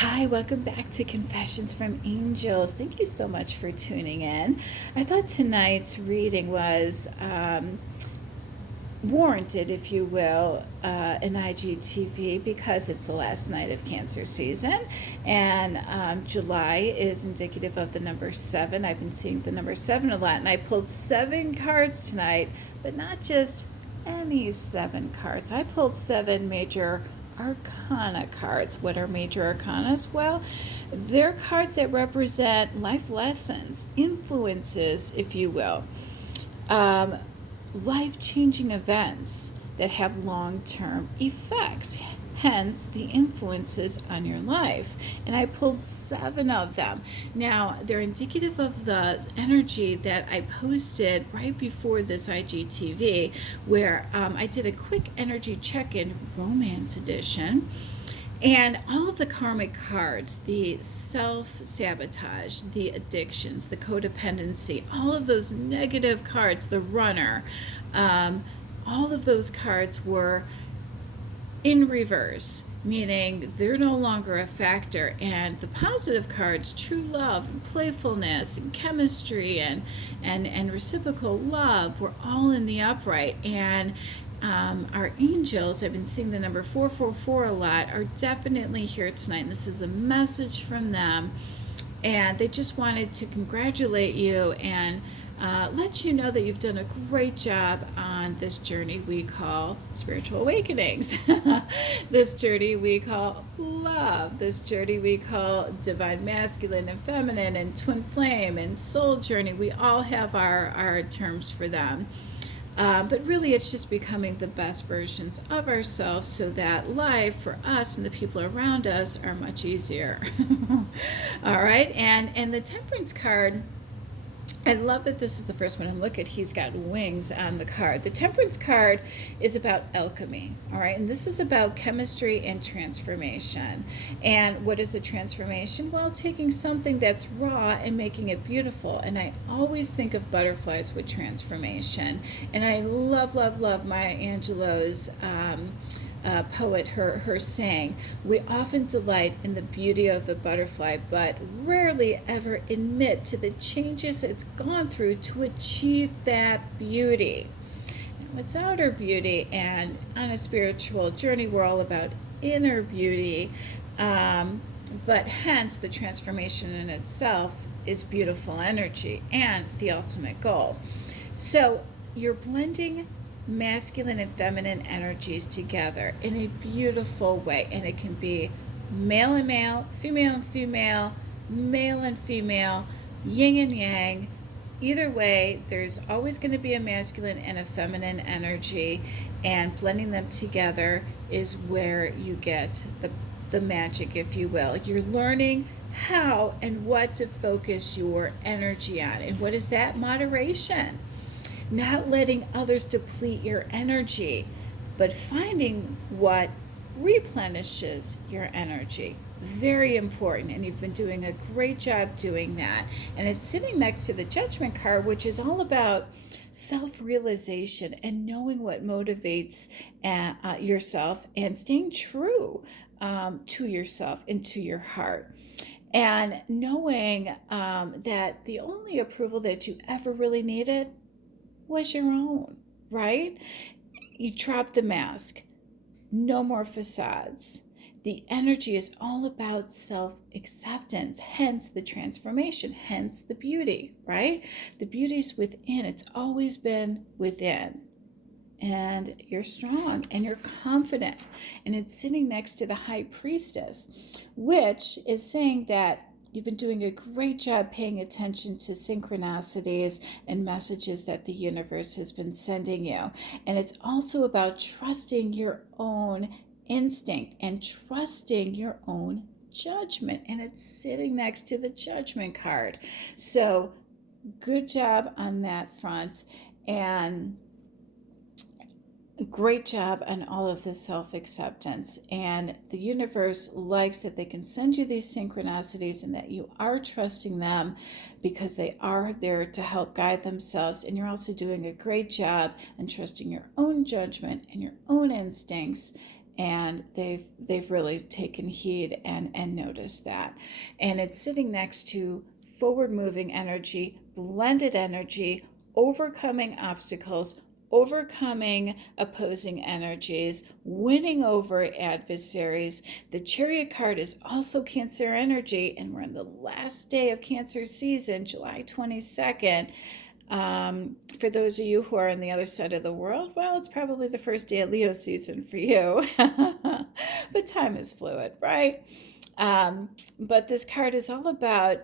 Hi, welcome back to Confessions from Angels. Thank you so much for tuning in. I thought tonight's reading was warranted, if you will, in IGTV because it's the last night of Cancer season, and July is indicative of the number 7. I've been seeing the number 7 a lot, and I pulled 7 cards tonight, but not just any 7 cards. I pulled 7 Major Arcana cards. What are Major Arcanas? Well, they're cards that represent life lessons, influences, if you will. Life-changing events that have long-term effects, hence the influences on your life. And I pulled 7 of them. Now, they're indicative of the energy that I posted right before this IGTV, where I did a quick energy check-in, romance edition. And all of the karmic cards, the self-sabotage, the addictions, the codependency, all of those negative cards, the runner, all of those cards were in reverse, meaning they're no longer a factor. And the positive cards, true love and playfulness and chemistry and reciprocal love, were all in the upright. And our angels, I've been seeing the number 444 a lot, are definitely here tonight. And this is a message from them. And they just wanted to congratulate you and let you know that you've done a great job on this journey we call spiritual awakenings, this journey we call love, this journey we call divine masculine and feminine and twin flame and soul journey. We all have our terms for them. But really, it's just becoming the best versions of ourselves so that life for us and the people around us are much easier. All right, and the Temperance card, I love that this is the first one. And look at, he's got wings on the card. The Temperance card is about alchemy, all right? And this is about chemistry and transformation. And what is the transformation? Well, taking something that's raw and making it beautiful. And I always think of butterflies with transformation. And I love, love, love Maya Angelou's poet, her saying, we often delight in the beauty of the butterfly, but rarely ever admit to the changes it's gone through to achieve that beauty. Now, it's outer beauty, and on a spiritual journey, we're all about inner beauty, but hence the transformation in itself is beautiful energy and the ultimate goal. So you're blending masculine and feminine energies together in a beautiful way, and it can be male and male, female and female, male and female, yin and yang. Either way, there's always going to be a masculine and a feminine energy, and blending them together is where you get the magic, if you will. You're learning how and what to focus your energy on. And what is that? Moderation. Not letting others deplete your energy, but finding what replenishes your energy. Very important, and you've been doing a great job doing that. And it's sitting next to the Judgment card, which is all about self-realization and knowing what motivates yourself and staying true to yourself and to your heart. And knowing that the only approval that you ever really needed was your own, right? You dropped the mask. No more facades. The energy is all about self-acceptance, hence the transformation, hence the beauty, right? The beauty's within. It's always been within. And you're strong and you're confident. And it's sitting next to the High Priestess, which is saying that you've been doing a great job paying attention to synchronicities and messages that the universe has been sending you. And it's also about trusting your own instinct and trusting your own judgment. And it's sitting next to the Judgment card. So good job on that front. And great job on all of this self-acceptance. And the universe likes that they can send you these synchronicities and that you are trusting them because they are there to help guide themselves. And you're also doing a great job in trusting your own judgment and your own instincts and they've really taken heed and noticed that. And it's sitting next to forward moving energy, blended energy, overcoming obstacles, overcoming opposing energies, winning over adversaries. The Chariot card is also Cancer energy, and we're in the last day of Cancer season, July 22nd. For those of you who are on the other side of the world, well, it's probably the first day of Leo season for you. But time is fluid, right? But this card is all about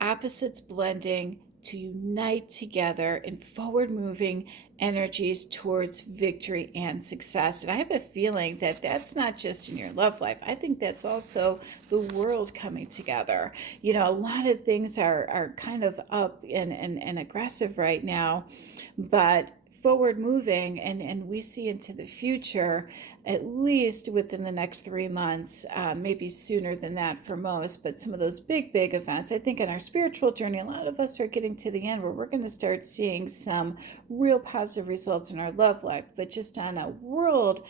opposites blending to unite together in forward moving energies towards victory and success. And I have a feeling that that's not just in your love life. I think that's also the world coming together. You know, a lot of things are kind of up and aggressive right now, but forward moving, and we see into the future, at least within the next 3 months, maybe sooner than that for most, but some of those big events. I think in our spiritual journey, a lot of us are getting to the end where we're going to start seeing some real positive results in our love life. But just on a world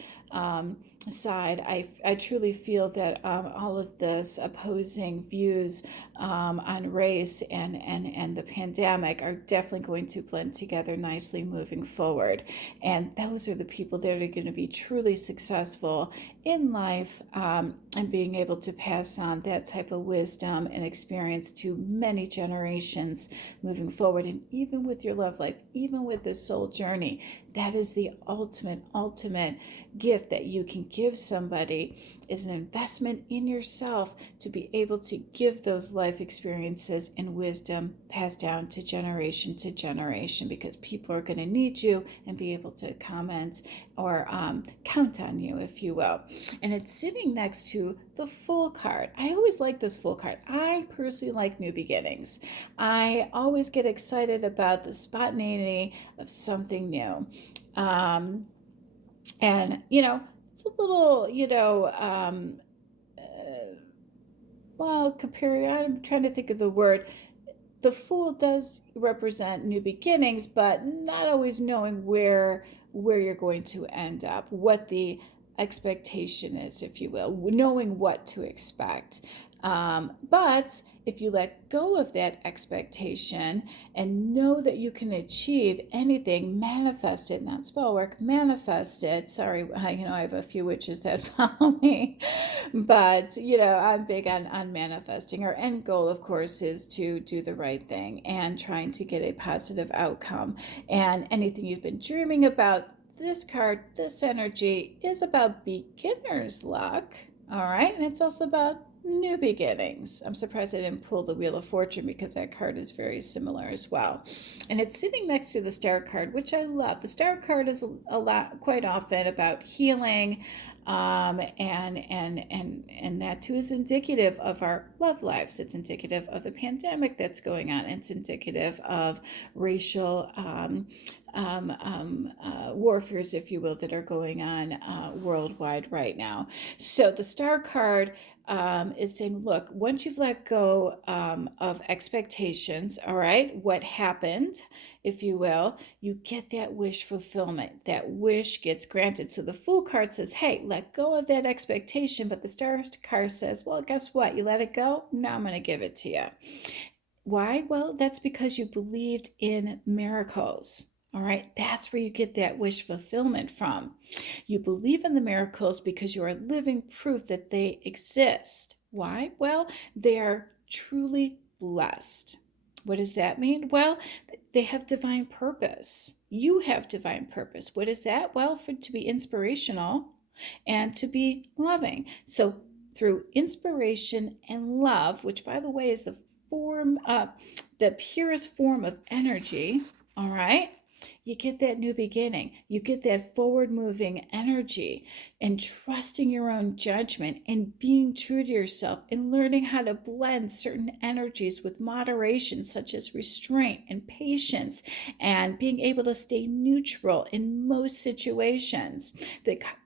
side, I truly feel that all of this opposing views on race and the pandemic are definitely going to blend together nicely moving forward. And those are the people that are going to be truly successful in life, and being able to pass on that type of wisdom and experience to many generations moving forward. And even with your love life, even with the soul journey, that is the ultimate gift that you can give somebody, is an investment in yourself to be able to give those life experiences and wisdom passed down to generation, because people are going to need you and be able to comment or count on you, if you will. And it's sitting next to the Fool card. I always like this Fool card. I personally like new beginnings. I always get excited about the spontaneity of something new. And, you know, it's a little, I'm trying to think of the word. The Fool does represent new beginnings, but not always knowing where you're going to end up, what the expectation is, if you will, knowing what to expect. But if you let go of that expectation and know that you can achieve anything, manifest it, not spell work, manifest it. Sorry, I have a few witches that follow me, but I'm big on manifesting. Our end goal, of course, is to do the right thing and trying to get a positive outcome. And anything you've been dreaming about, this card, this energy is about beginner's luck. All right. And it's also about new beginnings. I'm surprised I didn't pull the Wheel of Fortune, because that card is very similar as well. And it's sitting next to the Star card, which I love. The Star card is quite often about healing, and that too is indicative of our love lives. It's indicative of the pandemic that's going on. It's indicative of racial warfares, if you will, that are going on worldwide right now. So the Star card is saying, look, once you've let go of expectations, all right, what happened, if you will, you get that wish fulfillment. That wish gets granted. So the Fool card says, hey, let go of that expectation. But the Star card says, well, guess what? You let it go. Now I'm going to give it to you. Why? Well, that's because you believed in miracles. All right, that's where you get that wish fulfillment from. You believe in the miracles because you are living proof that they exist. Why? Well, they are truly blessed. What does that mean? Well, they have divine purpose. You have divine purpose. What is that? Well, to be inspirational and to be loving. So through inspiration and love, which by the way is the purest form of energy, all right, you get that new beginning. You get that forward moving energy, and trusting your own judgment and being true to yourself and learning how to blend certain energies with moderation, such as restraint and patience, and being able to stay neutral in most situations.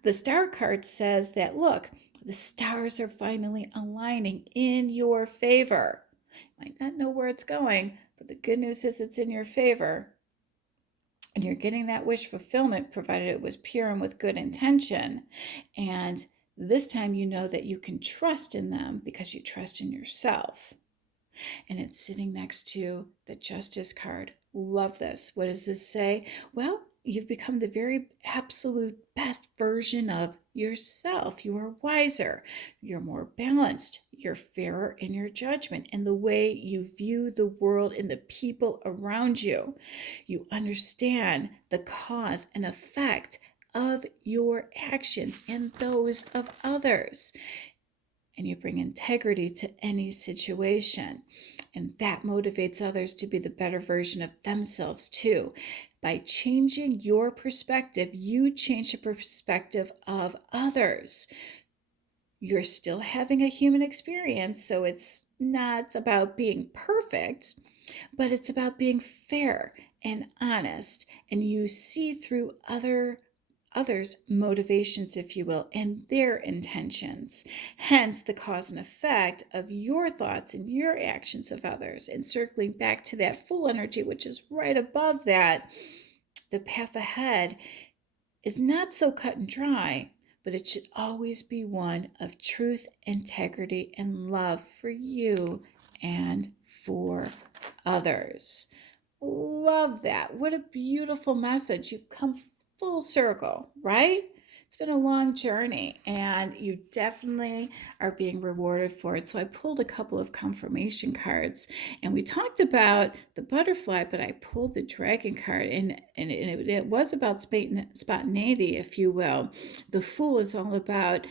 The Star card says that, look, the stars are finally aligning in your favor. You might not know where it's going, but the good news is it's in your favor. And you're getting that wish fulfillment, provided it was pure and with good intention. And this time you know that you can trust in them because you trust in yourself. And it's sitting next to the Justice card. Love this. What does this say? Well, you've become the very absolute best version of yourself. You are wiser, you're more balanced, you're fairer in your judgment and the way you view the world and the people around you. You understand the cause and effect of your actions and those of others. And you bring integrity to any situation. And that motivates others to be the better version of themselves too. By changing your perspective, you change the perspective of others. You're still having a human experience, so it's not about being perfect, but it's about being fair and honest. And you see through others' motivations, if you will, and their intentions. Hence, the cause and effect of your thoughts and your actions of others. And circling back to that full energy, which is right above that, the path ahead is not so cut and dry, but it should always be one of truth, integrity, and love for you and for others. Love that. What a beautiful message. You've come full circle, right? It's been a long journey and you definitely are being rewarded for it. So I pulled a couple of confirmation cards and we talked about the butterfly, but I pulled the dragon card and it was about spontaneity, if you will. The Fool is all about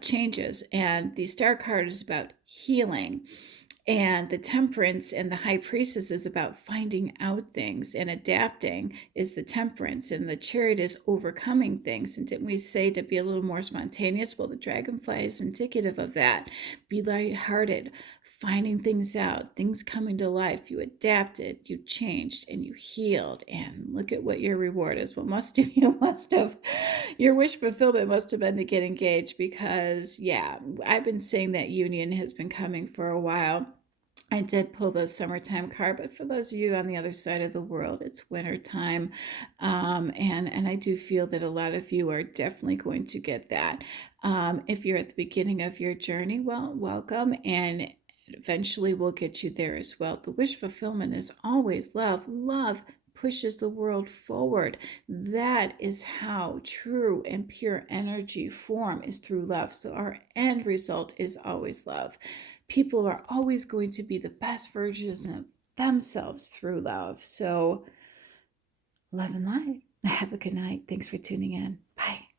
changes and the Star card is about healing. And the Temperance and the High Priestess is about finding out things, and adapting is the Temperance, and the Chariot is overcoming things. And didn't we say to be a little more spontaneous? Well, the Dragonfly is indicative of that. Be lighthearted, finding things out, things coming to life. You adapted, you changed, and you healed. And look at what your reward is. What your wish fulfillment must have been to get engaged, because yeah, I've been saying that union has been coming for a while. I did pull the summertime card, but for those of you on the other side of the world, it's wintertime. And I do feel that a lot of you are definitely going to get that. If you're at the beginning of your journey, well, welcome. And eventually we'll get you there as well. The wish fulfillment is always love. Love pushes the world forward. That is how true and pure energy form, is through love. So our end result is always love. People are always going to be the best versions of themselves through love. So love and light. Have a good night. Thanks for tuning in. Bye.